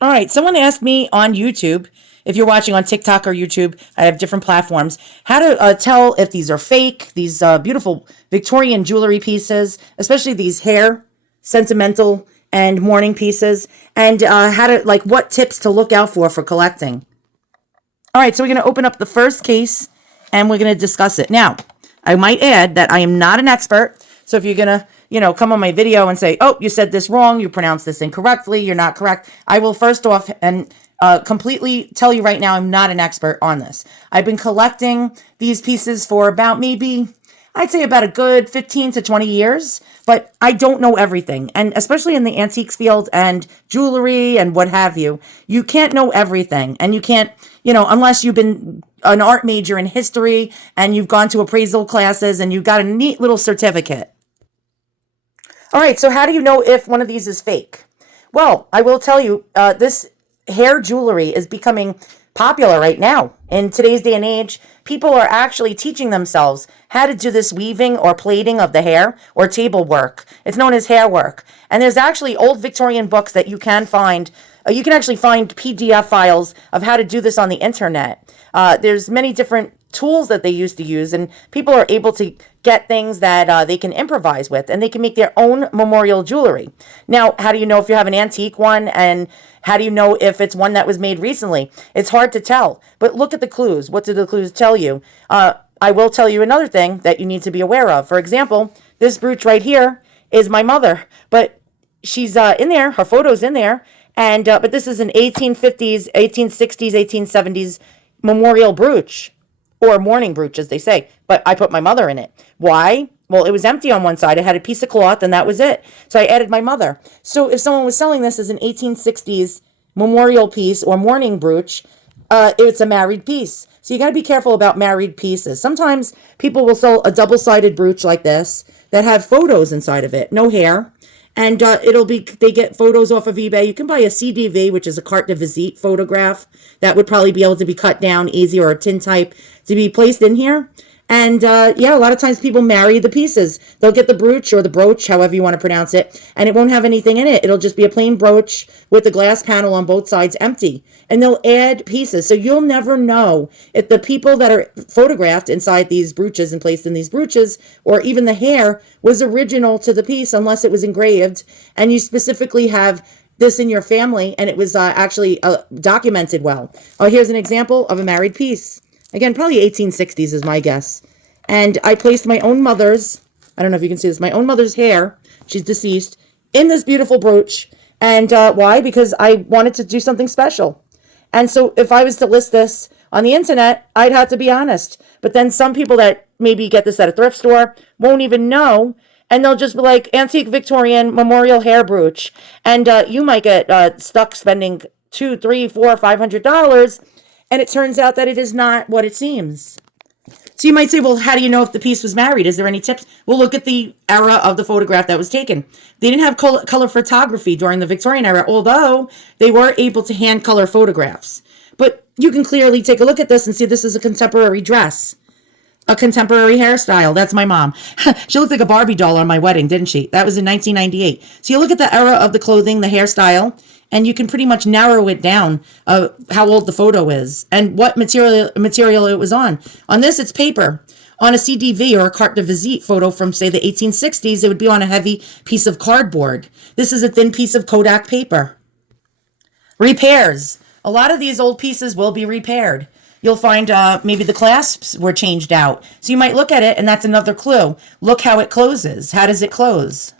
All right, someone asked me on YouTube, if you're watching on TikTok or YouTube, I have different platforms, how to tell if these are fake, these beautiful Victorian jewelry pieces, especially these hair, sentimental, and mourning pieces, and how to, like, what tips to look out for collecting. All right, so we're going to open up the first case and we're going to discuss it. Now, I might add that I am not an expert. So if you're going to, come on my video and say, oh, you said this wrong, you pronounced this incorrectly, you're not correct, I will first off and completely tell you right now, I'm not an expert on this. I've been collecting these pieces for about maybe, I'd say about a good 15 to 20 years, but I don't know everything. And especially in the antiques field and jewelry and what have you, you can't know everything. And you can't, unless you've been an art major in history and you've gone to appraisal classes and you got a neat little certificate. All right, so how do you know if one of these is fake? Well, I will tell you, this hair jewelry is becoming popular right now. In today's day and age, people are actually teaching themselves how to do this weaving or plaiting of the hair or table work. It's known as hair work. And there's actually old Victorian books that you can find. You can actually find PDF files of how to do this on the internet. There's many different tools that they used to use, and people are able to get things that they can improvise with, and they can make their own memorial jewelry. Now, how do you know if you have an antique one, and how do you know if it's one that was made recently? It's hard to tell, but look at the clues. What do the clues tell you? I will tell you another thing that you need to be aware of. For example, this brooch right here is my mother, but she's in there, her photo's in there, and but this is an 1850s, 1860s, 1870s memorial brooch, or mourning brooch, as they say, but I put my mother in it. Why? Well, it was empty on one side. It had a piece of cloth, and that was it. So I added my mother. So if someone was selling this as an 1860s memorial piece or mourning brooch, it's a married piece. So you got to be careful about married pieces. Sometimes people will sell a double-sided brooch like this that have photos inside of it, no hair. And they get photos off of eBay. You can buy a CDV, which is a carte de visite photograph. That would probably be able to be cut down easy, or a tintype to be placed in here. And yeah, a lot of times people marry the pieces. They'll get the brooch or the brooch, however you want to pronounce it, and it won't have anything in it. It'll just be a plain brooch with the glass panel on both sides empty. And they'll add pieces. So you'll never know if the people that are photographed inside these brooches and placed in these brooches, or even the hair, was original to the piece unless it was engraved. And you specifically have this in your family and it was actually documented well. Oh, here's an example of a married piece. Again, probably 1860s is my guess. And I placed my own mother's, I don't know if you can see this, my own mother's hair, she's deceased, in this beautiful brooch. And why? Because I wanted to do something special. And so if I was to list this on the internet, I'd have to be honest. But then some people that maybe get this at a thrift store won't even know. And they'll just be like, antique Victorian memorial hair brooch. And you might get stuck spending $200, $300, $400, $500. And it turns out that it is not what it seems. So you might say, well, how do you know if the piece was married? Is there any tips? Well, look at the era of the photograph that was taken. They didn't have color photography during the Victorian era, although they were able to hand color photographs. But you can clearly take a look at this and see this is a contemporary dress, a contemporary hairstyle. That's my mom. She looked like a Barbie doll on my wedding, didn't she? That was in 1998. So you look at the era of the clothing, the hairstyle, and you can pretty much narrow it down how old the photo is and what material it was on. On this, it's paper. On a CDV or a carte de visite photo from, say, the 1860s, it would be on a heavy piece of cardboard. This is a thin piece of Kodak paper. Repairs. A lot of these old pieces will be repaired. You'll find maybe the clasps were changed out. So you might look at it, and that's another clue. Look how it closes. How does it close?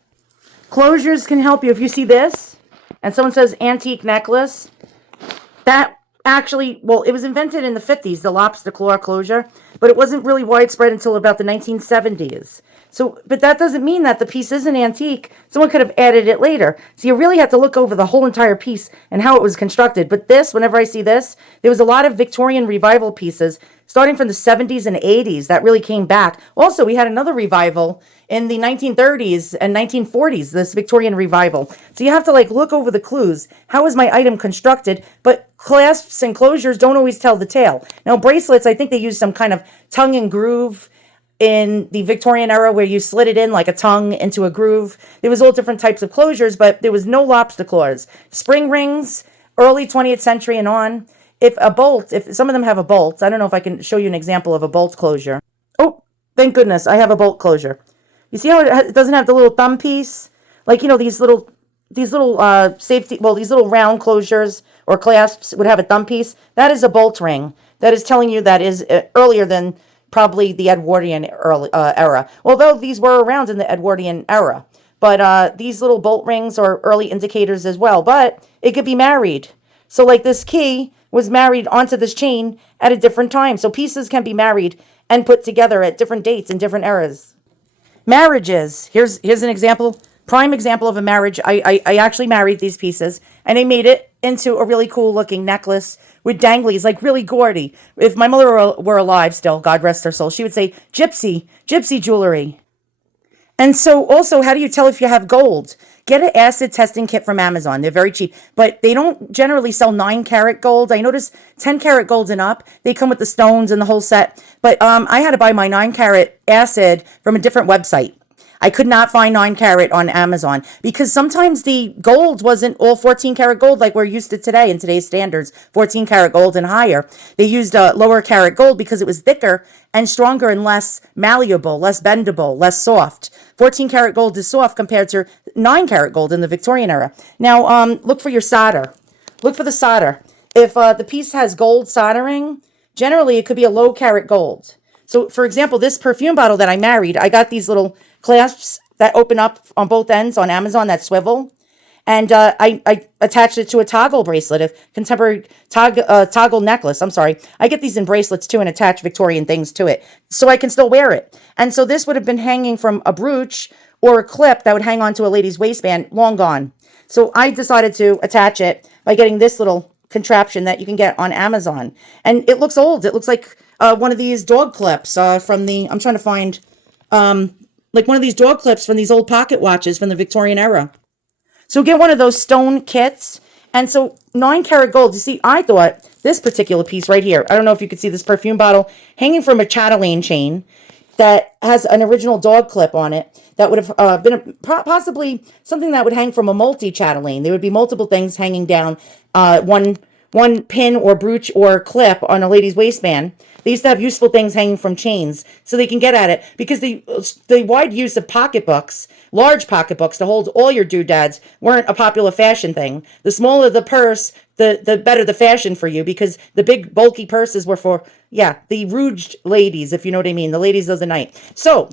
Closures can help you. If you see this, and someone says antique necklace, that actually, well, it was invented in the 50s, the lobster claw closure, but it wasn't really widespread until about the 1970s. So, but that doesn't mean that the piece isn't antique. Someone could have added it later. So you really have to look over the whole entire piece and how it was constructed. But this, whenever I see this, there was a lot of Victorian revival pieces starting from the 70s and 80s that really came back. Also, we had another revival in the 1930s and 1940s, this Victorian revival. So you have to look over the clues. How is my item constructed? But clasps and closures don't always tell the tale. Now, bracelets, I think they use some kind of tongue and groove in the Victorian era where you slid it in like a tongue into a groove. There was all different types of closures, but there was no lobster claws. Spring rings early 20th century and on. If some of them have a bolt, I don't know if I can show you an example of a bolt closure. Oh, thank goodness, I have a bolt closure. You see how it doesn't have the little thumb piece? Like, these little safety, well, these little round closures or clasps would have a thumb piece. That is a bolt ring. That is telling you that is earlier than probably the Edwardian era. Although these were around in the Edwardian era. But these little bolt rings are early indicators as well. But it could be married. So like this key was married onto this chain at a different time. So pieces can be married and put together at different dates in different eras. Marriages. Here's an example, prime example of a marriage. I actually married these pieces, and I made it into a really cool looking necklace with danglies, like really gaudy. If my mother were alive still, God rest her soul, she would say, gypsy jewelry. And so also, how do you tell if you have gold? Get an acid testing kit from Amazon. They're very cheap, but they don't generally sell 9-carat gold. I noticed 10-carat gold and up. They come with the stones and the whole set. But I had to buy my 9-carat acid from a different website. I could not find 9-carat on Amazon because sometimes the gold wasn't all 14-carat gold like we're used to today in today's standards, 14-carat gold and higher. They used lower carat gold because it was thicker and stronger and less malleable, less bendable, less soft. 14-carat gold is soft compared to 9-carat gold in the Victorian era. Now, look for your solder. Look for the solder. If the piece has gold soldering, generally it could be a low-carat gold. So, for example, this perfume bottle that I married, I got these little clasps that open up on both ends on Amazon that swivel. And I attached it to a toggle bracelet, a contemporary toggle necklace. I'm sorry. I get these in bracelets too and attach Victorian things to it so I can still wear it. And so this would have been hanging from a brooch or a clip that would hang onto a lady's waistband, long gone. So I decided to attach it by getting this little contraption that you can get on Amazon. And it looks old. It looks like one of these dog clips from the, I'm trying to find, like one of these dog clips from these old pocket watches from the Victorian era. So get one of those stone kits. And so 9-carat gold, you see, I thought this particular piece right here, I don't know if you could see this perfume bottle hanging from a chatelaine chain that has an original dog clip on it that would have been possibly something that would hang from a multi-chatelaine. There would be multiple things hanging down one pin or brooch or clip on a lady's waistband. They used to have useful things hanging from chains so they can get at it because the wide use of pocketbooks, large pocketbooks to hold all your doodads weren't a popular fashion thing. The smaller the purse, the better the fashion for you because the big bulky purses were for, the rouged ladies, if you know what I mean, the ladies of the night. So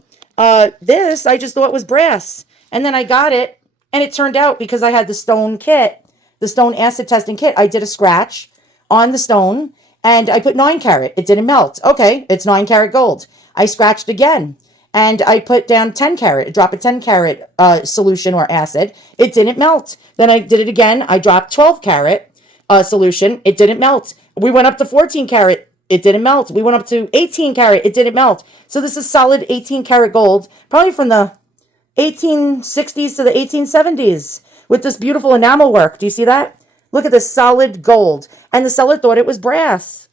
this I just thought was brass. And then I got it and it turned out because I had the stone kit, the stone acid testing kit, I did a scratch on the stone and I put 9-carat. It didn't melt. Okay, it's 9-carat gold. I scratched again and I put down 10-carat, drop a 10-carat solution or acid. It didn't melt. Then I did it again. I dropped 12-carat solution. It didn't melt. We went up to 14-carat. It didn't melt. We went up to 18-carat. It didn't melt. So this is solid 18-carat gold, probably from the 1860s to the 1870s with this beautiful enamel work. Do you see that? Look at this solid gold. And the seller thought it was brass.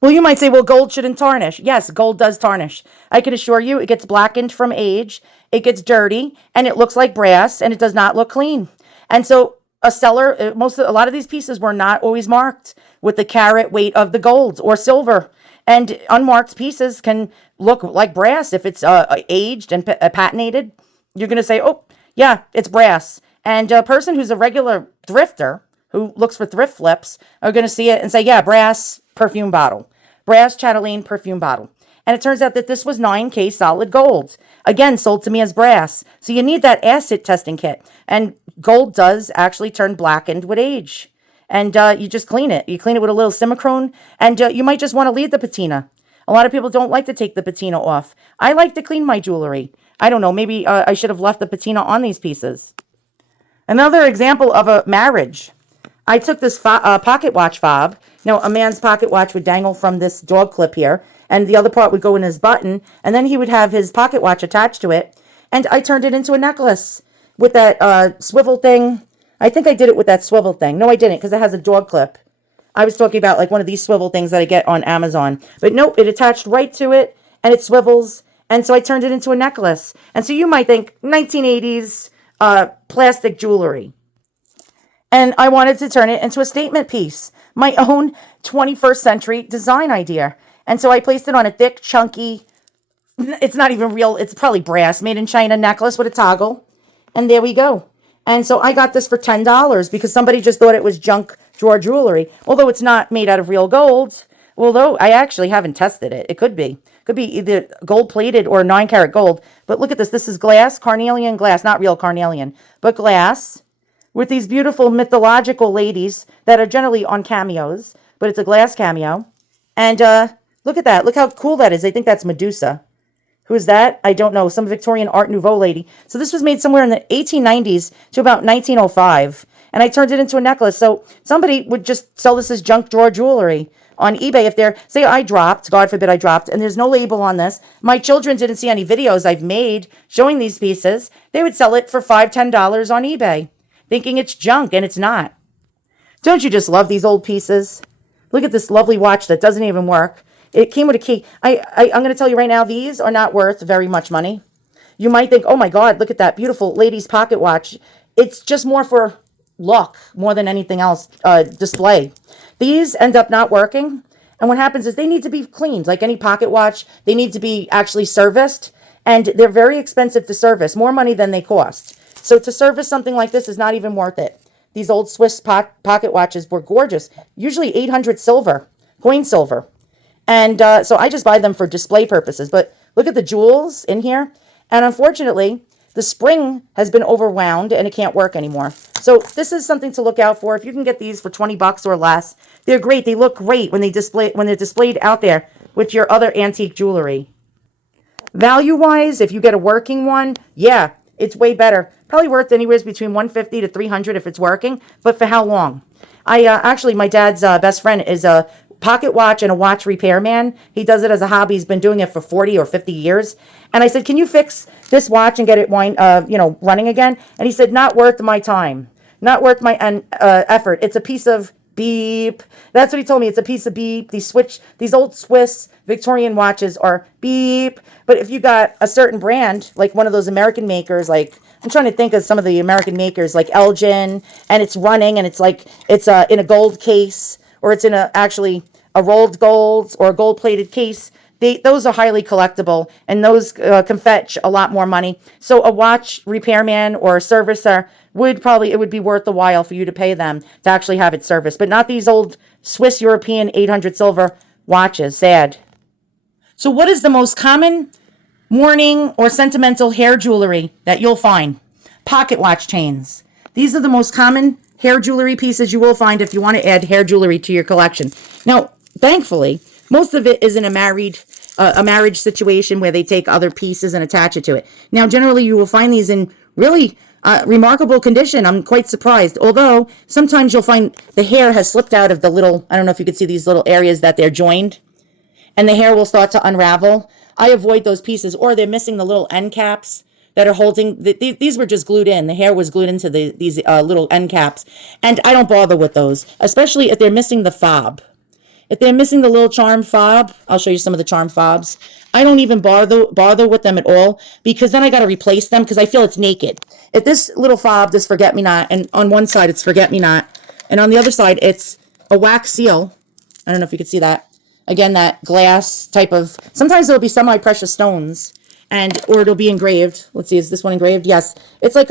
Well, you might say, well, gold shouldn't tarnish. Yes, gold does tarnish. I can assure you it gets blackened from age, it gets dirty, and it looks like brass, and it does not look clean. And so a seller, a lot of these pieces were not always marked with the carat weight of the gold or silver. And unmarked pieces can look like brass. If it's aged and patinated, you're going to say, oh, yeah, it's brass. And a person who's a regular thrifter who looks for thrift flips are going to see it and say, yeah, brass perfume bottle, brass chatelaine perfume bottle. And it turns out that this was 9K solid gold. Again, sold to me as brass. So you need that acid testing kit. And gold does actually turn blackened with age. And you just clean it. You clean it with a little Simicrone. And you might just want to leave the patina. A lot of people don't like to take the patina off. I like to clean my jewelry. I don't know. Maybe I should have left the patina on these pieces. Another example of a marriage. I took this pocket watch fob. Now, a man's pocket watch would dangle from this dog clip here, and the other part would go in his button, and then he would have his pocket watch attached to it, and I turned it into a necklace with that swivel thing. I think I did it with that swivel thing. No, I didn't, because it has a dog clip. I was talking about like one of these swivel things that I get on Amazon. But nope, it attached right to it, and it swivels, and so I turned it into a necklace. And so you might think 1980s plastic jewelry. And I wanted to turn it into a statement piece, my own 21st century design idea. And so I placed it on a thick, chunky, it's not even real, it's probably brass, made in China necklace with a toggle. And there we go. And so I got this for $10 because somebody just thought it was junk drawer jewelry. Although it's not made out of real gold. Although I actually haven't tested it. It could be. Could be either gold plated or 9 karat gold. But look at this. This is glass, carnelian glass, not real carnelian, but glass with these beautiful mythological ladies that are generally on cameos, but it's a glass cameo. And look at that. Look how cool that is. I think that's Medusa. Who is that? I don't know. Some Victorian Art Nouveau lady. So this was made somewhere in the 1890s to about 1905. And I turned it into a necklace. So somebody would just sell this as junk drawer jewelry on eBay. If they're, say I dropped, God forbid I dropped, and there's no label on this. My children didn't see any videos I've made showing these pieces. They would sell it for $5, $10 on eBay, thinking it's junk, and it's not. Don't you just love these old pieces? Look at this lovely watch that doesn't even work. It came with a key. I'm going to tell you right now, these are not worth very much money. You might think, oh my God, look at that beautiful lady's pocket watch. It's just more for luck, more than anything else, display. These end up not working. And what happens is they need to be cleaned. Like any pocket watch, they need to be actually serviced. And they're very expensive to service, more money than they cost. So to service something like this is not even worth it. These old Swiss pocket watches were gorgeous, usually 800 silver, coin silver. And so I just buy them for display purposes. But look at the jewels in here. And unfortunately, the spring has been overwound and it can't work anymore. So this is something to look out for. If you can get these for 20 bucks or less, they're great. They look great when they're displayed out there with your other antique jewelry. Value-wise, if you get a working one, yeah, it's way better. Probably worth anywhere between $150 to $300 if it's working. But for how long? Actually, my dad's best friend is a pocket watch and a watch repairman. He does it as a hobby. He's been doing it for 40 or 50 years. And I said, can you fix this watch and get it running again? And he said, not worth my time. Not worth my effort. It's a piece of beep. That's what he told me. It's a piece of beep. These old Swiss Victorian watches are beep. But if you got a certain brand, like one of those American makers, like I'm trying to think of some of the American makers, like Elgin, and it's running, and it's in a gold case, or it's in actually a rolled gold or a gold-plated case. Those are highly collectible, and those can fetch a lot more money. So a watch repairman or a servicer it would be worth the while for you to pay them to actually have it serviced, but not these old Swiss European 800 silver watches. Sad. So what is the most common mourning or sentimental hair jewelry that you'll find? Pocket watch chains. These are the most common hair jewelry pieces you will find if you want to add hair jewelry to your collection. Now, thankfully, most of it is in a marriage situation where they take other pieces and attach it to it. Now, generally, you will find these in really remarkable condition. I'm quite surprised. Although, sometimes you'll find the hair has slipped out of the little, I don't know if you could see these little areas that they're joined, and the hair will start to unravel. I avoid those pieces, or they're missing the little end caps that are holding. These were just glued in. The hair was glued into these little end caps, and I don't bother with those, especially if they're missing the fob. If they're missing the little charm fob, I'll show you some of the charm fobs. I don't even bother with them at all, because then I got to replace them because I feel it's naked. If this little fob, this forget-me-not, and on one side it's forget-me-not, and on the other side it's a wax seal. I don't know if you can see that. Again, that glass type of, sometimes it'll be semi-precious stones, or it'll be engraved. Let's see, is this one engraved? Yes. It's like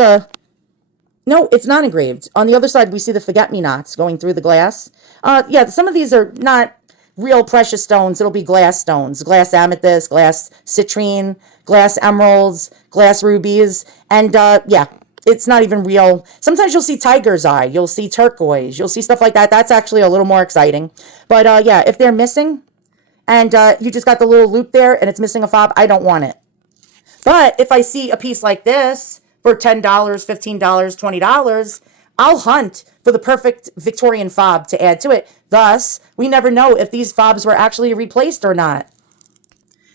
no, it's not engraved. On the other side, we see the forget-me-nots going through the glass. Yeah, some of these are not real precious stones. It'll be glass stones, glass amethyst, glass citrine, glass emeralds, glass rubies. And yeah, it's not even real. Sometimes you'll see tiger's eye. You'll see turquoise. You'll see stuff like that. That's actually a little more exciting. But yeah, if they're missing and you just got the little loop there and it's missing a fob, I don't want it. But if I see a piece like this for $10, $15, $20, I'll hunt for the perfect Victorian fob to add to it. Thus, we never know if these fobs were actually replaced or not.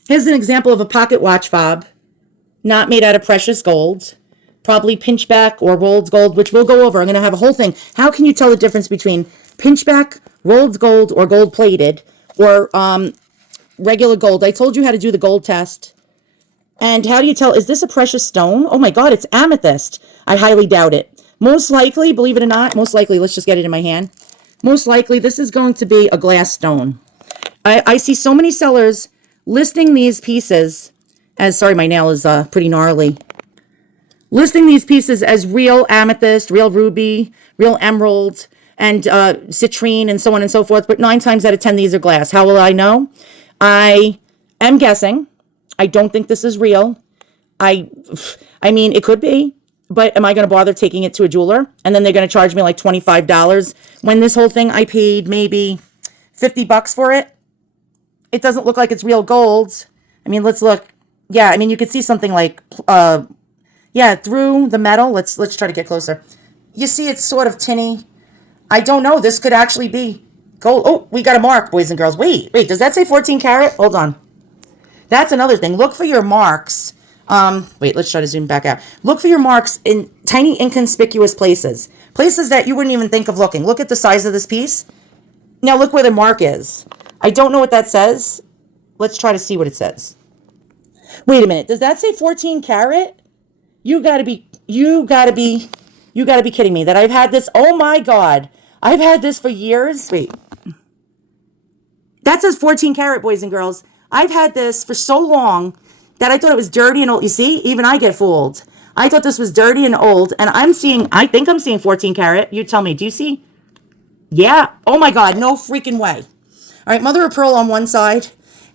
Here's an example of a pocket watch fob, not made out of precious gold, probably pinchback or rolled gold, which we'll go over. I'm going to have a whole thing. How can you tell the difference between pinchback, rolled gold, or gold plated, or regular gold? I told you how to do the gold test. And how do you tell, is this a precious stone? Oh my God, it's amethyst. I highly doubt it. Most likely, believe it or not, most likely, let's just get it in my hand. Most likely, this is going to be a glass stone. I see so many sellers listing these pieces as, sorry, my nail is pretty gnarly. Listing these pieces as real amethyst, real ruby, real emerald, and citrine, and so on and so forth. But 9 times out of 10, these are glass. How will I know? I am guessing. I don't think this is real. I mean, it could be. But am I going to bother taking it to a jeweler? And then they're going to charge me like $25 when this whole thing I paid maybe $50 for it. It doesn't look like it's real gold. I mean, let's look. Yeah, I mean, you could see something like, yeah, through the metal. Let's try to get closer. You see it's sort of tinny. I don't know. This could actually be gold. Oh, we got a mark, boys and girls. Wait. Does that say 14 karat? Hold on. That's another thing. Look for your marks. Wait, let's try to zoom back out. Look for your marks in tiny, inconspicuous places. Places that you wouldn't even think of looking. Look at the size of this piece. Now look where the mark is. I don't know what that says. Let's try to see what it says. Wait a minute. Does that say 14 karat? You gotta be kidding me that I've had this. Oh my God. I've had this for years. Wait. That says 14 karat, boys and girls. I've had this for so long that I thought it was dirty and old. You see, even I get fooled. I thought this was dirty and old, and I think I'm seeing 14 karat. You tell me, do you see? Yeah. Oh my God, no freaking way. All right, mother of pearl on one side,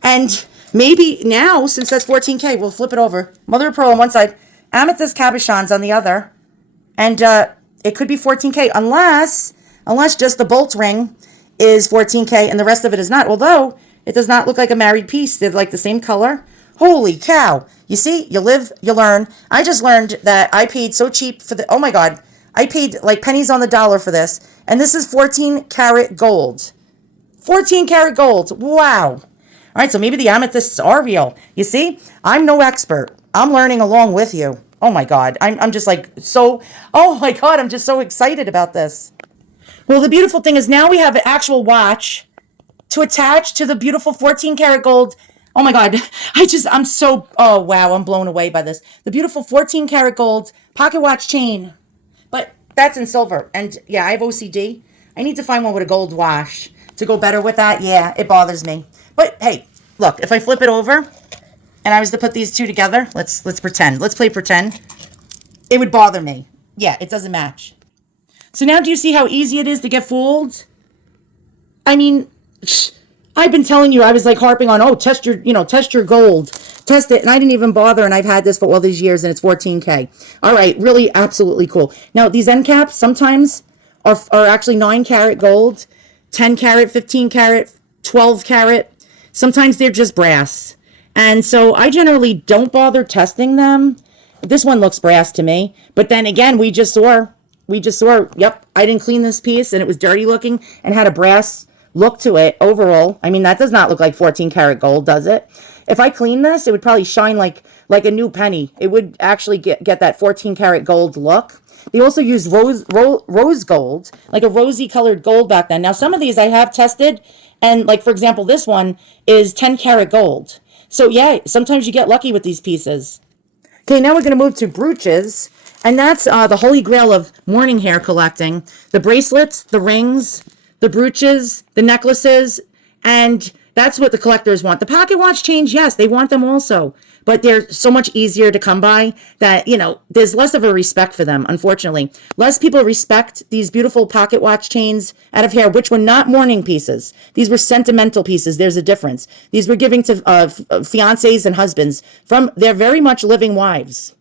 and maybe now, since that's 14K, we'll flip it over. Mother of pearl on one side, amethyst cabochons on the other, and it could be 14K unless just the bolt ring is 14K and the rest of it is not. Although it does not look like a married piece. They're like the same color. Holy cow. You see, you live, you learn. I just learned that I paid so cheap for the, oh my God, I paid like pennies on the dollar for this. And this is 14 karat gold. 14 karat gold. Wow. All right, so maybe the amethysts are real. You see, I'm no expert. I'm learning along with you. Oh my God, I'm just like so, oh my God, I'm just so excited about this. Well, the beautiful thing is now we have an actual watch to attach to the beautiful 14 karat gold. Oh my God, I'm so, oh wow, I'm blown away by this. The beautiful 14 karat gold pocket watch chain. But that's in silver. And yeah, I have OCD. I need to find one with a gold wash to go better with that. Yeah, it bothers me. But hey, look, if I flip it over and I was to put these two together, let's pretend. Let's play pretend. It would bother me. Yeah, it doesn't match. So now do you see how easy it is to get fooled? I mean, I've been telling you, I was like harping on, oh, test your gold. Test it. And I didn't even bother. And I've had this for all these years and it's 14K. All right. Really, absolutely cool. Now, these end caps sometimes are actually 9 karat gold, 10 karat, 15 karat, 12 karat. Sometimes they're just brass. And so I generally don't bother testing them. This one looks brass to me. But then again, we just saw, yep, I didn't clean this piece and it was dirty looking and had a brass look to it overall. I mean, that does not look like 14 karat gold, does it? If I clean this, it would probably shine like a new penny. It would actually get that 14 karat gold look. They also use rose gold, like a rosy colored gold back then. Now, some of these I have tested, and like, for example, this one is 10 karat gold. So yeah, sometimes you get lucky with these pieces. Okay, now we're going to move to brooches, and that's the holy grail of mourning hair collecting. The bracelets, the rings, the brooches, the necklaces, and that's what the collectors want. The pocket watch chains, yes, they want them also, but they're so much easier to come by that, there's less of a respect for them, unfortunately. Less people respect these beautiful pocket watch chains out of hair, which were not mourning pieces. These were sentimental pieces. There's a difference. These were giving to fiancés and husbands from their very much living wives.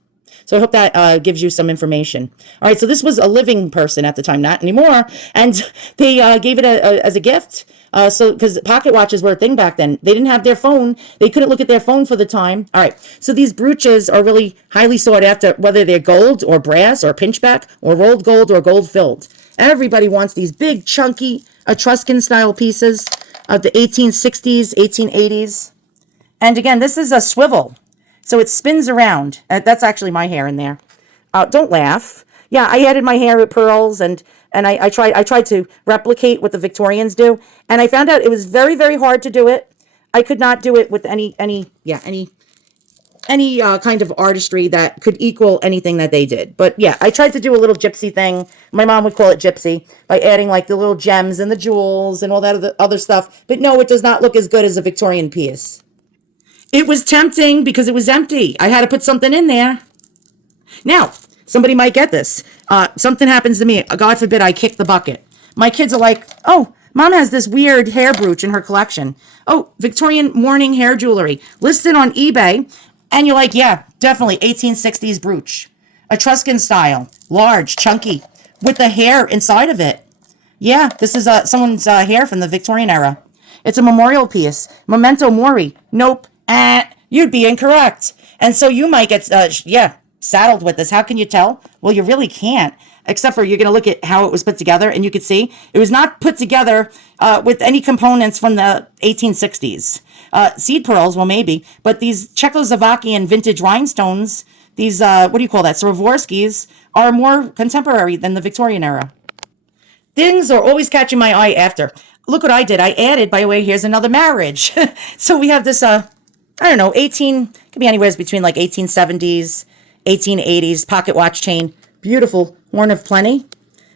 So I hope that gives you some information. All right, so this was a living person at the time, not anymore, and they gave it as a gift. So because pocket watches were a thing back then, they didn't have their phone. They couldn't look at their phone for the time. All right, so these brooches are really highly sought after, whether they're gold or brass or pinchback or rolled gold or gold filled. Everybody wants these big, chunky Etruscan style pieces of the 1860s, 1880s. And again, this is a swivel. So it spins around. That's actually my hair in there. Don't laugh. Yeah, I added my hair with pearls, and I tried to replicate what the Victorians do, and I found out it was very, very hard to do it. I could not do it with any kind of artistry that could equal anything that they did. But yeah, I tried to do a little gypsy thing. My mom would call it gypsy, by adding like the little gems and the jewels and all that other stuff. But no, it does not look as good as a Victorian piece. It was tempting because it was empty. I had to put something in there. Now, somebody might get this. Something happens to me. God forbid I kick the bucket. My kids are like, oh, Mom has this weird hair brooch in her collection. Oh, Victorian mourning hair jewelry listed on eBay. And you're like, yeah, definitely 1860s brooch. Etruscan style, large, chunky, with the hair inside of it. Yeah, this is someone's hair from the Victorian era. It's a memorial piece. Memento mori. Nope. You'd be incorrect. And so you might get, saddled with this. How can you tell? Well, you really can't. Except for you're going to look at how it was put together, and you could see it was not put together with any components from the 1860s. Seed pearls, well, maybe. But these Czechoslovakian vintage rhinestones, these, what do you call that, Swarovskis, are more contemporary than the Victorian era. Things are always catching my eye after. Look what I did. I added, by the way, here's another marriage. So we have this, I don't know, could be anywhere between like 1870s, 1880s pocket watch chain. Beautiful horn of plenty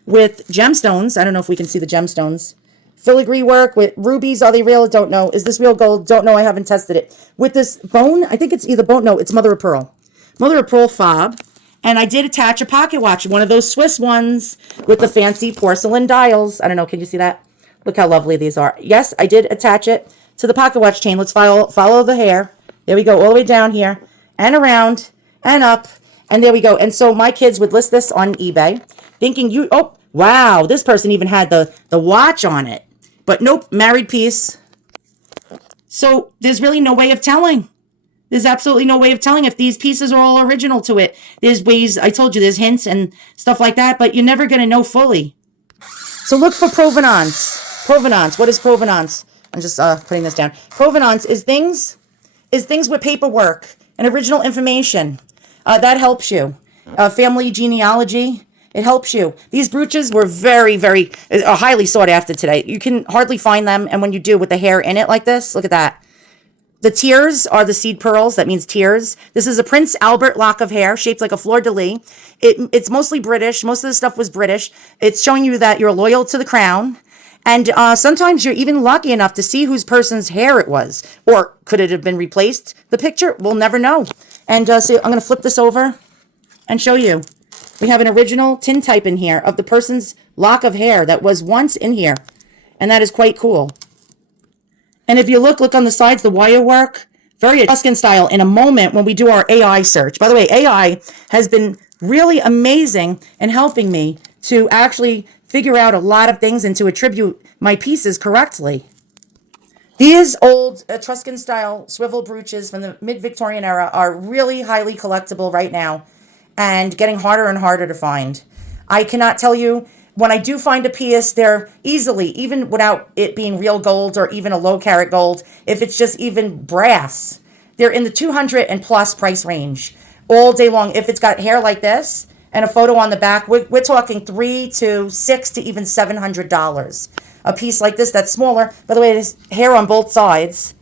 with gemstones. I don't know if we can see the gemstones. Filigree work with rubies. Are they real? Don't know. Is this real gold? Don't know. I haven't tested it. With this bone, I think it's either bone. No, it's mother of pearl. Mother of pearl fob. And I did attach a pocket watch, one of those Swiss ones with the fancy porcelain dials. I don't know. Can you see that? Look how lovely these are. Yes, I did attach it to the pocket watch chain. Let's follow the hair. There we go. All the way down here and around and up. And there we go. And so my kids would list this on eBay thinking oh, wow, this person even had the watch on it. But nope, married piece. So there's really no way of telling. There's absolutely no way of telling if these pieces are all original to it. There's ways, I told you, there's hints and stuff like that, but you're never going to know fully. So look for provenance. Provenance. What is provenance? I'm just putting this down. Provenance is things with paperwork and original information. That helps you. Family genealogy, it helps you. These brooches were very, very highly sought after today. You can hardly find them, and when you do with the hair in it like this, look at that. The tears are the seed pearls. That means tears. This is a Prince Albert lock of hair shaped like a fleur-de-lis. It's mostly British. Most of the stuff was British. It's showing you that you're loyal to the crown. And sometimes you're even lucky enough to see whose person's hair it was. Or could it have been replaced? The picture, we'll never know. And so I'm going to flip this over and show you. We have an original tintype in here of the person's lock of hair that was once in here. And that is quite cool. And if you look on the sides, the wire work, very Etruscan style in a moment when we do our AI search. By the way, AI has been really amazing in helping me to actually figure out a lot of things and to attribute my pieces correctly. These old Etruscan style swivel brooches from the mid-Victorian era are really highly collectible right now and getting harder and harder to find. I cannot tell you, when I do find a piece, they're easily, even without it being real gold or even a low carat gold, if it's just even brass, they're in the 200 and plus price range all day long. If it's got hair like this and a photo on the back, we're talking $300 to $600 to even $700. A piece like this that's smaller. By the way, there's hair on both sides.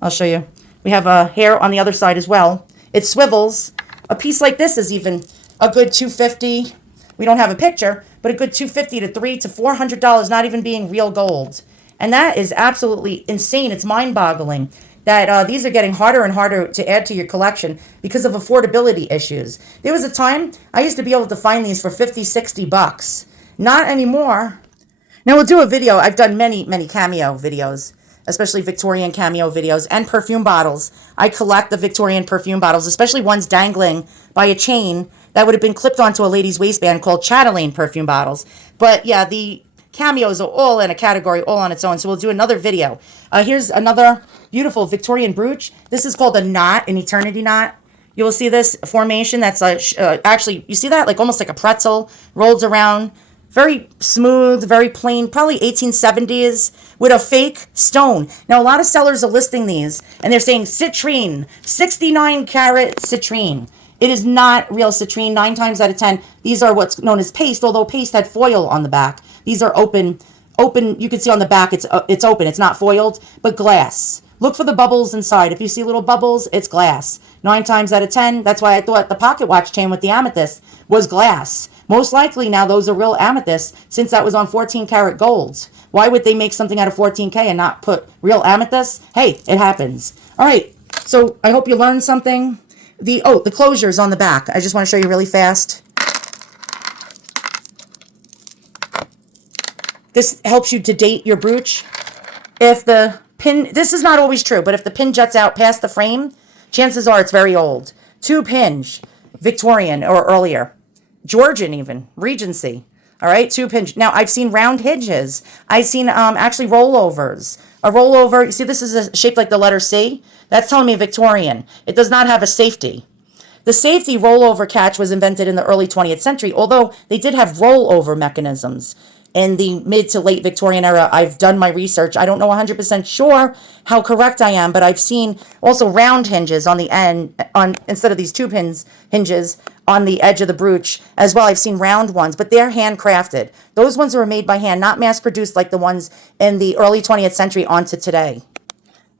I'll show you. We have hair on the other side as well. It swivels. A piece like this is even a good $250. We don't have a picture, but a good $250 to $300 to $400, not even being real gold. And that is absolutely insane. It's mind-boggling that these are getting harder and harder to add to your collection because of affordability issues. There was a time I used to be able to find these for $50, $60. Not anymore. Now we'll do a video. I've done many, many cameo videos, especially Victorian cameo videos and perfume bottles. I collect the Victorian perfume bottles, especially ones dangling by a chain that would have been clipped onto a lady's waistband called chatelaine perfume bottles. But yeah, the cameos are all in a category, all on its own. So we'll do another video. Here's another beautiful Victorian brooch. This is called a knot, an eternity knot. You will see this formation that's actually, you see that? Like almost like a pretzel, rolls around. Very smooth, very plain, probably 1870s with a fake stone. Now, a lot of sellers are listing these, and they're saying citrine, 69 karat citrine. It is not real citrine. 9 times out of 10, these are what's known as paste, although paste had foil on the back. These are open. You can see on the back it's open. It's not foiled, but glass. Look for the bubbles inside. If you see little bubbles, it's glass. 9 times out of 10, that's why I thought the pocket watch chain with the amethyst was glass. Most likely now those are real amethysts since that was on 14 karat gold. Why would they make something out of 14K and not put real amethyst? Hey, it happens. All right, so I hope you learned something. The closure is on the back. I just want to show you really fast. This helps you to date your brooch. If the pin, this is not always true, but if the pin juts out past the frame, chances are it's very old. Tube hinge, Victorian or earlier. Georgian even, Regency. All right, tube hinge. Now, I've seen round hinges. I've seen actually rollovers. A rollover, you see this is shaped like the letter C? That's telling me Victorian. It does not have a safety. The safety rollover catch was invented in the early 20th century, although they did have rollover mechanisms in the mid to late Victorian era. I've done my research. I don't know 100% sure how correct I am, but I've seen also round hinges on the end, instead of these tube hinges on the edge of the brooch as well. I've seen round ones, but they're handcrafted. Those ones were made by hand, not mass produced like the ones in the early 20th century onto today.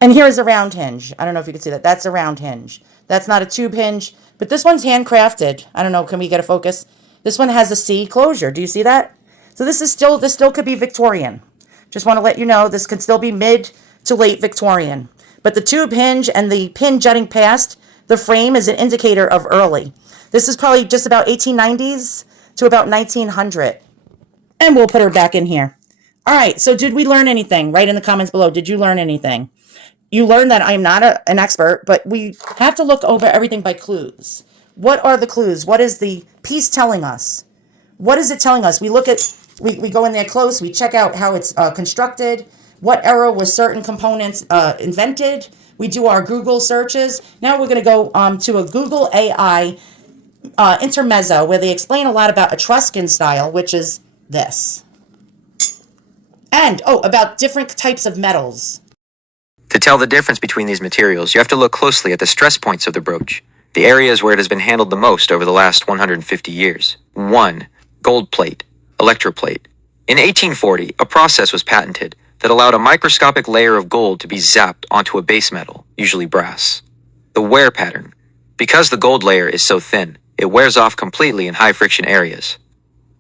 And here is a round hinge. I don't know if you can see that. That's a round hinge. That's not a tube hinge, but this one's handcrafted. I don't know. Can we get a focus? This one has a C closure. Do you see that? So this still could be Victorian. Just want to let you know this could still be mid to late Victorian. But the tube hinge and the pin jutting past the frame is an indicator of early. This is probably just about 1890s to about 1900. And we'll put her back in here. All right, so did we learn anything? Write in the comments below. Did you learn anything? You learned that I'm not an expert, but we have to look over everything by clues. What are the clues? What is the piece telling us? What is it telling us? We look at, we go in there close, we check out how it's constructed, what era was certain components invented. We do our Google searches. Now we're going to go to a Google AI intermezzo where they explain a lot about Etruscan style, which is this. And, about different types of metals. To tell the difference between these materials, you have to look closely at the stress points of the brooch, the areas where it has been handled the most over the last 150 years. 1. Gold plate, electroplate. In 1840, a process was patented that allowed a microscopic layer of gold to be zapped onto a base metal, usually brass. The wear pattern. Because the gold layer is so thin, it wears off completely in high friction areas.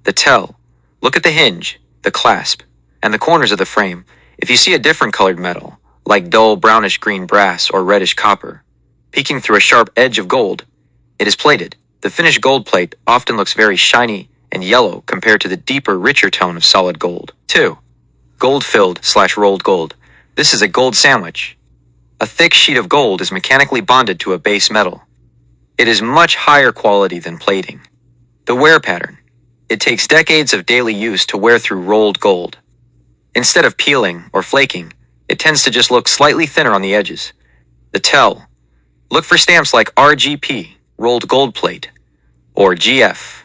The tell. Look at the hinge, the clasp, and the corners of the frame. If you see a different colored metal, like dull brownish green brass or reddish copper, peeking through a sharp edge of gold, it is plated. The finished gold plate often looks very shiny and yellow compared to the deeper, richer tone of solid gold. 2. Gold-filled/rolled gold. This is a gold sandwich. A thick sheet of gold is mechanically bonded to a base metal. It is much higher quality than plating. The wear pattern. It takes decades of daily use to wear through rolled gold. Instead of peeling or flaking, it tends to just look slightly thinner on the edges. The tell. Look for stamps like RGP, rolled gold plate, or GF,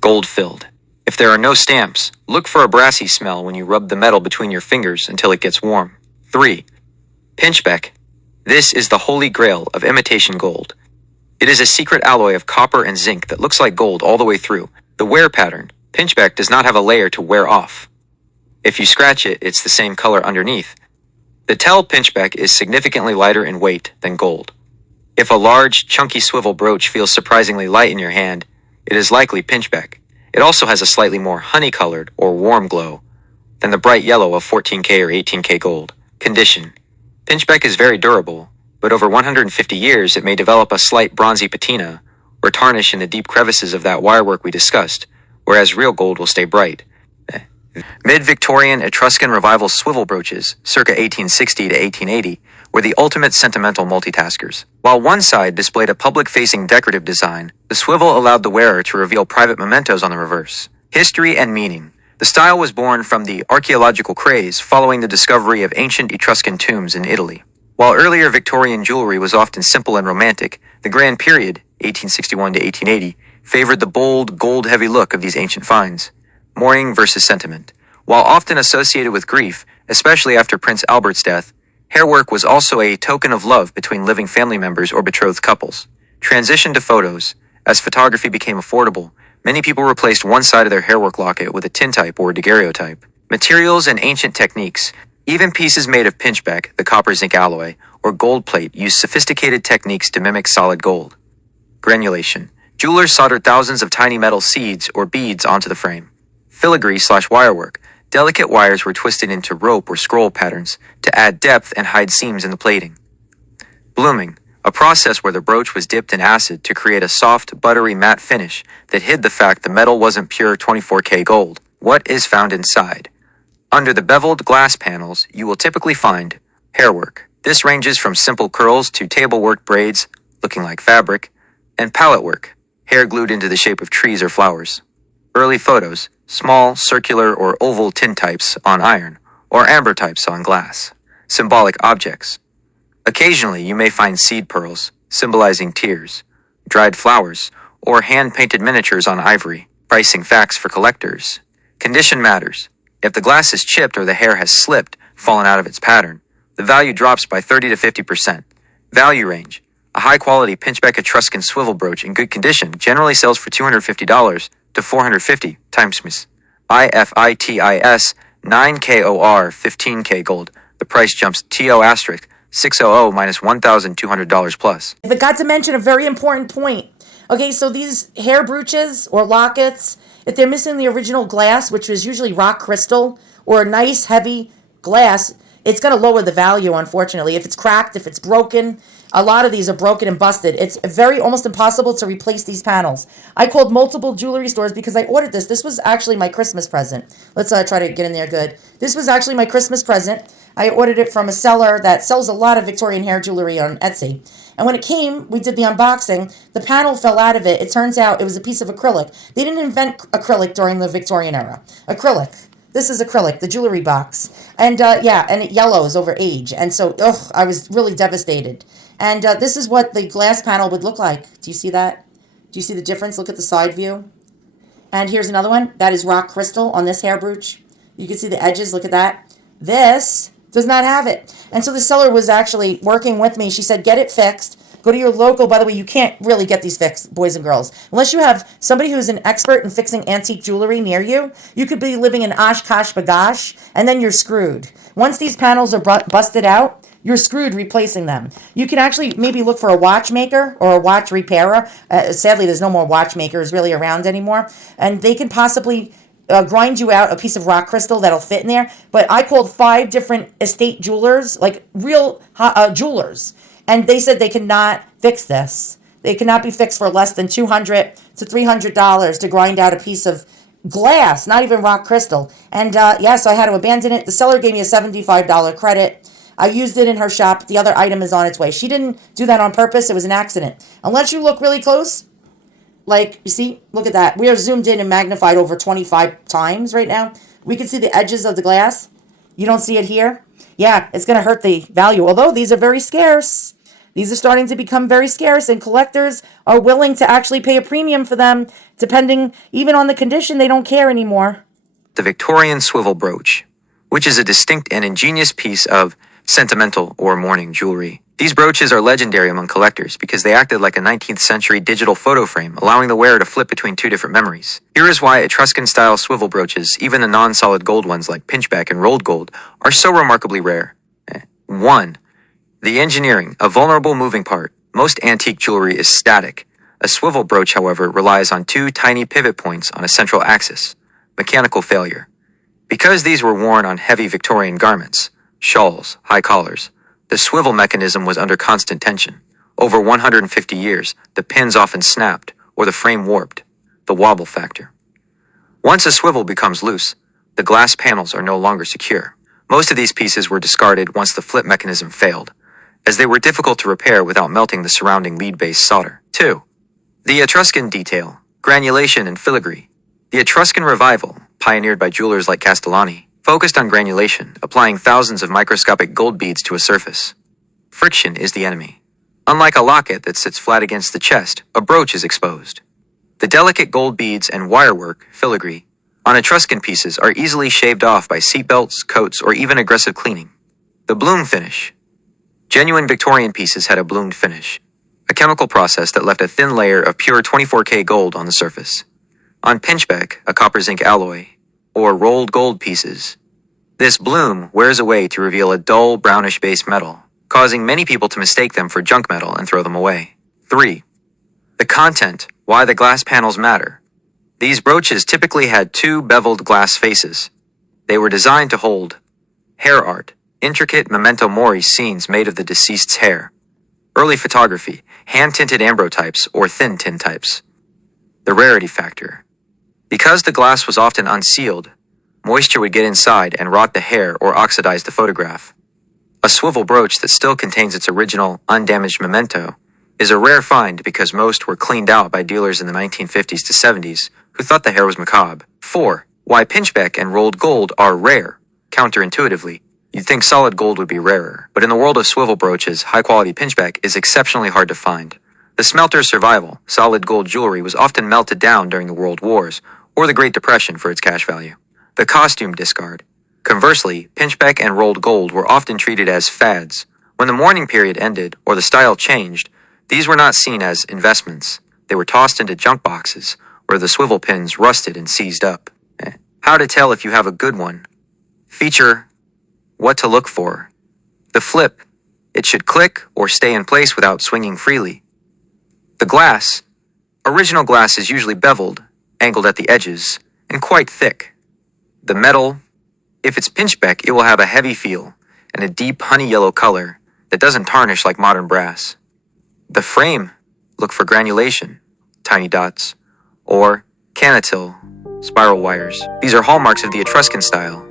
gold filled. If there are no stamps, look for a brassy smell when you rub the metal between your fingers until it gets warm. 3. Pinchbeck. This is the holy grail of imitation gold. It is a secret alloy of copper and zinc that looks like gold all the way through. The wear pattern. Pinchbeck does not have a layer to wear off. If you scratch it, it's the same color underneath. The tell pinchbeck is significantly lighter in weight than gold. If a large, chunky swivel brooch feels surprisingly light in your hand, it is likely pinchbeck. It also has a slightly more honey-colored or warm glow than the bright yellow of 14K or 18K gold. Condition. Pinchbeck is very durable, but over 150 years it may develop a slight bronzy patina or tarnish in the deep crevices of that wirework we discussed, whereas real gold will stay bright. Mid-Victorian Etruscan Revival swivel brooches, circa 1860 to 1880, were the ultimate sentimental multitaskers. While one side displayed a public-facing decorative design, the swivel allowed the wearer to reveal private mementos on the reverse. History and meaning. The style was born from the archaeological craze following the discovery of ancient Etruscan tombs in Italy. While earlier Victorian jewelry was often simple and romantic, the Grand Period, 1861 to 1880, favored the bold, gold-heavy look of these ancient finds. Mourning versus sentiment. While often associated with grief, especially after Prince Albert's death, hairwork was also a token of love between living family members or betrothed couples. Transition to photos. As photography became affordable, many people replaced one side of their hairwork locket with a tintype or daguerreotype. Materials and ancient techniques. Even pieces made of pinchbeck, the copper zinc alloy, or gold plate use sophisticated techniques to mimic solid gold. Granulation. Jewelers soldered thousands of tiny metal seeds or beads onto the frame. Filigree/wirework. Delicate wires were twisted into rope or scroll patterns to add depth and hide seams in the plating. Blooming. A process where the brooch was dipped in acid to create a soft, buttery matte finish that hid the fact the metal wasn't pure 24K gold. What is found inside? Under the beveled glass panels, you will typically find hairwork. This ranges from simple curls to table-work braids, looking like fabric, and palette work, hair glued into the shape of trees or flowers. Early photos, small, circular, or oval tintypes on iron, or amber types on glass. Symbolic objects. Occasionally, you may find seed pearls, symbolizing tears, dried flowers, or hand-painted miniatures on ivory. Pricing facts for collectors. Condition matters. If the glass is chipped or the hair has slipped, fallen out of its pattern, the value drops by 30 to 50%. Value range. A high-quality pinchbeck Etruscan swivel brooch in good condition generally sells for $250 to $450 times IFITIS 9KOR 15K gold. The price jumps TO asterisk 600 minus $1,200 plus. I forgot to mention a very important point. Okay, so these hair brooches or lockets, if they're missing the original glass, which is usually rock crystal or a nice heavy glass, it's going to lower the value, unfortunately. If it's cracked, if it's broken, a lot of these are broken and busted. It's almost impossible to replace these panels. I called multiple jewelry stores because I ordered this. This was actually my Christmas present. Let's try to get in there good. This was actually my Christmas present. I ordered it from a seller that sells a lot of Victorian hair jewelry on Etsy. And when it came, we did the unboxing. The panel fell out of it. It turns out it was a piece of acrylic. They didn't invent acrylic during the Victorian era. Acrylic. This is acrylic, the jewelry box. And and it yellows over age. And so, I was really devastated. And this is what the glass panel would look like. Do you see that? Do you see the difference? Look at the side view. And here's another one. That is rock crystal on this hair brooch. You can see the edges. Look at that. This does not have it. And so the seller was actually working with me. She said, get it fixed. Go to your local. By the way, you can't really get these fixed, boys and girls, unless you have somebody who's an expert in fixing antique jewelry near you. You could be living in Oshkosh Bagosh, and then you're screwed. Once these panels are busted out, you're screwed replacing them. You can actually maybe look for a watchmaker or a watch repairer. Sadly, there's no more watchmakers really around anymore. And they can possibly grind you out a piece of rock crystal that'll fit in there. But I called 5 different estate jewelers, like real jewelers. And they said they cannot fix this. They cannot be fixed for less than $200 to $300 to grind out a piece of glass, not even rock crystal. And so I had to abandon it. The seller gave me a $75 credit. I used it in her shop. The other item is on its way. She didn't do that on purpose. It was an accident. Unless you look really close, like, you see, look at that. We are zoomed in and magnified over 25 times right now. We can see the edges of the glass. You don't see it here? Yeah, it's going to hurt the value. Although these are very scarce. These are starting to become very scarce, and collectors are willing to actually pay a premium for them, depending even on the condition. They don't care anymore. The Victorian swivel brooch, which is a distinct and ingenious piece of sentimental or mourning jewelry. These brooches are legendary among collectors because they acted like a 19th century digital photo frame, allowing the wearer to flip between 2 different memories. Here is why Etruscan-style swivel brooches, even the non-solid gold ones like pinchbeck and rolled gold, are so remarkably rare. 1. The engineering, a vulnerable moving part. Most antique jewelry is static. A swivel brooch, however, relies on 2 tiny pivot points on a central axis. Mechanical failure. Because these were worn on heavy Victorian garments, shawls, high collars, the swivel mechanism was under constant tension. Over 150 years, the pins often snapped or the frame warped. The wobble factor. Once a swivel becomes loose, the glass panels are no longer secure. Most of these pieces were discarded once the flip mechanism failed, as they were difficult to repair without melting the surrounding lead-based solder. 2. The Etruscan detail, granulation and filigree. The Etruscan revival, pioneered by jewelers like Castellani, focused on granulation, applying thousands of microscopic gold beads to a surface. Friction is the enemy. Unlike a locket that sits flat against the chest, a brooch is exposed. The delicate gold beads and wirework, filigree, on Etruscan pieces are easily shaved off by seatbelts, coats, or even aggressive cleaning. The bloom finish. Genuine Victorian pieces had a bloomed finish, a chemical process that left a thin layer of pure 24K gold on the surface. On pinchbeck, a copper zinc alloy, or rolled gold pieces, This bloom wears away to reveal a dull brownish base metal, causing many people to mistake them for junk metal and throw them away. 3. The content, why the glass panels matter. These brooches typically had two beveled glass faces. They were designed to hold hair art, intricate memento mori scenes made of the deceased's hair, early photography, hand-tinted ambrotypes or thin tintypes. The rarity factor. Because the glass was often unsealed, moisture would get inside and rot the hair or oxidize the photograph. A swivel brooch that still contains its original, undamaged memento is a rare find because most were cleaned out by dealers in the 1950s to 70s who thought the hair was macabre. 4. Why pinchbeck and rolled gold are rare. Counterintuitively, you'd think solid gold would be rarer, but in the world of swivel brooches, high-quality pinchbeck is exceptionally hard to find. The smelter's survival, solid gold jewelry was often melted down during the World Wars or the Great Depression for its cash value. The costume discard. Conversely, pinchbeck and rolled gold were often treated as fads. When the mourning period ended or the style changed, these were not seen as investments. They were tossed into junk boxes where the swivel pins rusted and seized up. How to tell if you have a good one. Feature. What to look for. The flip. It should click or stay in place without swinging freely. The glass. Original glass is usually beveled, angled at the edges, and quite thick. The metal. If it's pinchbeck, it will have a heavy feel and a deep honey yellow color that doesn't tarnish like modern brass. The frame. Look for granulation, tiny dots, or canatil, spiral wires. These are hallmarks of the Etruscan style